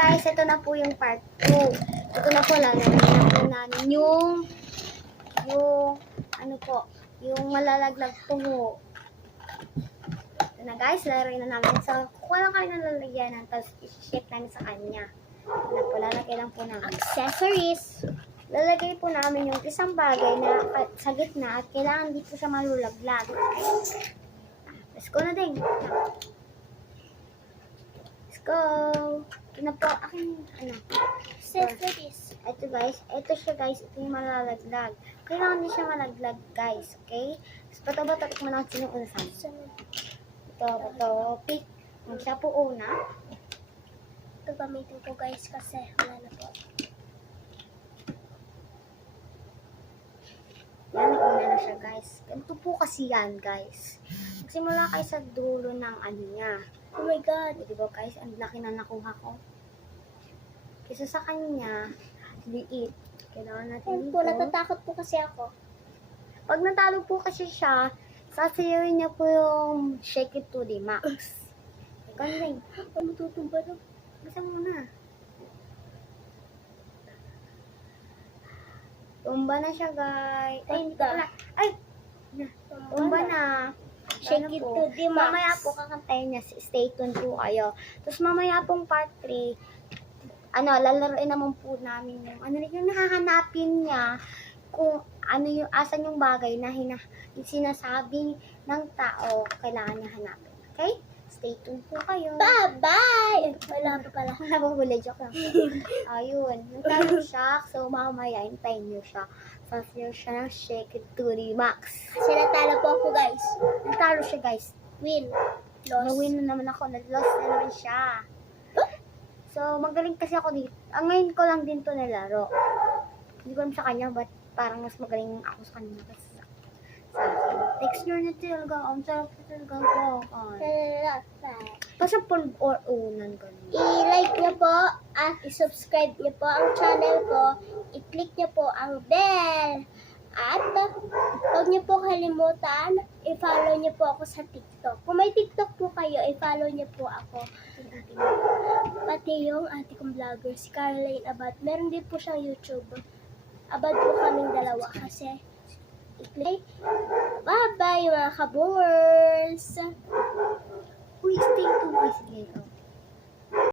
guys, ito na po yung part 2. Ito na po, lalagyan na po namin yung ano po, yung malalaglag tungo. Ito na guys, lalagyan na namin. So, kuha lang kayo ng lalagyan, tapos i-shape namin sa kanya. Ito na po, lalagay lang po namin. Accessories. Lalagay po namin yung isang bagay na sa gitna at kailangan dito siya malulaglag. Let's go na din. Let's go. Ito na po, aking ano. Accessories. Ito guys, ito siya guys, ito yung malalaglag. Kailangan din siya malaglag guys, okay? So, bato-bato, tikman natin yung unasan. Ito, pick. Siya po una. Ito gamitin ko guys kasi wala na po. Yan, una na siya guys. Ganito po kasi yan guys. Magsimula kayo sa dulo ng ano niya. Oh my god. Di ba guys, ang laki na nakuha ko. Kesa sa kanya, liit. Kailangan natin Ayun dito. po, natatakot po kasi ako. Pag natalo po kasi siya, sasayawin niya po yung Shake It to the Max. Ikaw na rin. Ano tutumba na? Basta muna. Tumba na siya, guys. Ay, hindi Tumba. pala. Ay, tumba na. Shake Ano it po. to the max. Mamaya po kakantayin niya. Stay tuned po kayo. Tapos mamaya pong part 3, lalaroin naman po namin yung nahahanapin niya kung ano yung, asan yung bagay na yung sinasabi ng tao kailangan niya hanapin. Okay? Stay tuned po kayo. Bye-bye! Wala pa pala. Nababula, joke lang. Ayun. Nagtalo siya. So, mamaya, hintayin niyo siya. Sasayaw siya ng Shake It to the Max. Kasi natalo po ako guys. Nagtalo siya, guys. Win. Loss. Na-win na naman ako. Nag-lost na naman siya. So, magaling kasi ako dito. Ngayon ko lang din to nalaro. Hindi ko alam sa kanya, but parang mas magaling ako sa kanya. Kasi sa akin. Texture na talaga. Ang sarap na talaga ko. Basta full or unan ko. I-like niyo po at i-subscribe niyo po ang channel ko. I-click niyo po ang bell. At huwag niyo po kalimutan, i-follow niyo po ako sa TikTok. Kung may TikTok po kayo, i-follow niyo po ako. Pati yung ate kong vlogger, si Caroline Abad. Meron din po siyang YouTube. Abad po kaming dalawa kasi i-click. Bye-bye mga kabungers! Uy, stay tuned. Sige, ikaw.